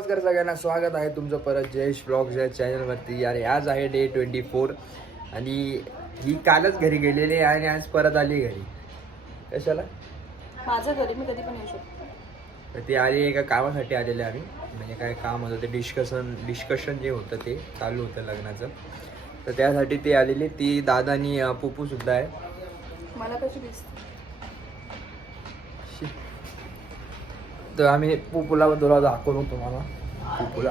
नमस्कार सगळ्यांना, स्वागत आहे तुमचं परत जयेश ब्लॉग्स या चॅनलवरती. आणि आज आहे डे 24 आणि ही कालच घरी गेलेली आहे आणि आज परत आली घरी. कशाला? माझं घरी मी कधी पण येऊ शकतो. तर ती आली एका कामासाठी आलेले आम्ही, म्हणजे काय काम होतं ते डिस्कशन जे होतं ते चालू होतं लग्नाचं, तर त्यासाठी ती आलेली. ती दादा आणि पुपू सुद्धा आहे. मला कशी दिसते? तर आम्ही पुपूला तुला दाखवलो तुम्हाला. पुपूला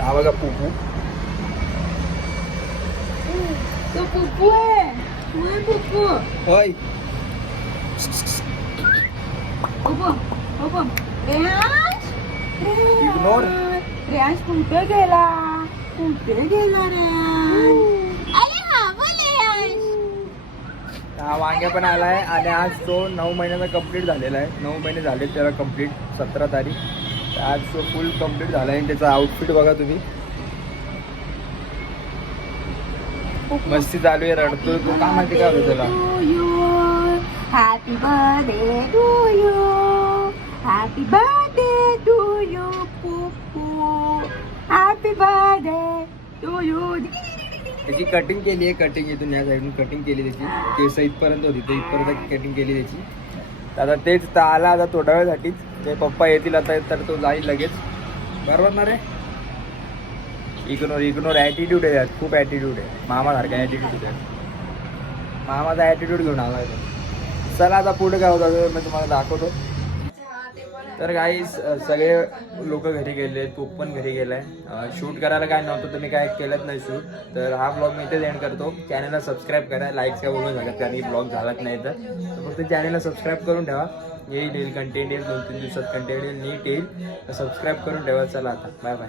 हा बघा पुपू. तो पुप्पू आहे. होय पुप्पू. होय पुप्पू. पुप्पू. रेहाश. इग्नोर. रेहाश कुठे गेला? कुठे गेला रेहाश? अरे हा बोल रेहाश. हा वांग्या पण आलाय आणि आज तो 9 महिन्याचा कंप्लीट झालेला आहे. 9 महिने झाले त्याला कंप्लीट. 17 तारीख. तर आज तो फुल कंप्लीट झाला आहे. त्याचा आउटफिट बघा तुम्ही. मस्ती चालू आहे, रडतो तो. का माहिती का होतं त्याला? Happy birthday to you. Happy birthday to you Puppu. Happy birthday to you. त्याची कटिंग केली आहे. कटिंग इथून या साईडून कटिंग केली त्याची. केस इथपर्यंत होती, तर इथपर्यंत कटिंग केली त्याची. आता तेच तर आला आता थोड्या वेळासाठीच. ते पप्पा येतील आता, तर तो जाईल लगेच. बरोबर ना रे? इग्नोर ॲटिट्यूड आहे यात. खूप ॲटिट्यूड आहे. मामासारखा ॲटिट्यूड आहे. मामाचा ॲटिट्यूड घेऊन आला आहे. चला आता पुढे काय होतं मी तुम्हाला दाखवतो. तर गाईस सगळे लोक घरी गेले. तूप पण घरी गेलाय. शूट करायला काय नव्हतं, तुम्ही काय केलंच नाही शूट. तर हा ब्लॉग मी इथेच एंड करतो. चॅनलला सबस्क्राईब करा. लाईक्स काय बोलू शकत कारण ब्लॉग झालाच नाही, तर फक्त चॅनलला सबस्क्राईब करून ठेवा. येईल कंटेंट येईल 2-3 दिवसात. कंटेंट येईल, नीट येईल. तर सबस्क्राईब करून ठेवा. चला आता बाय बाय.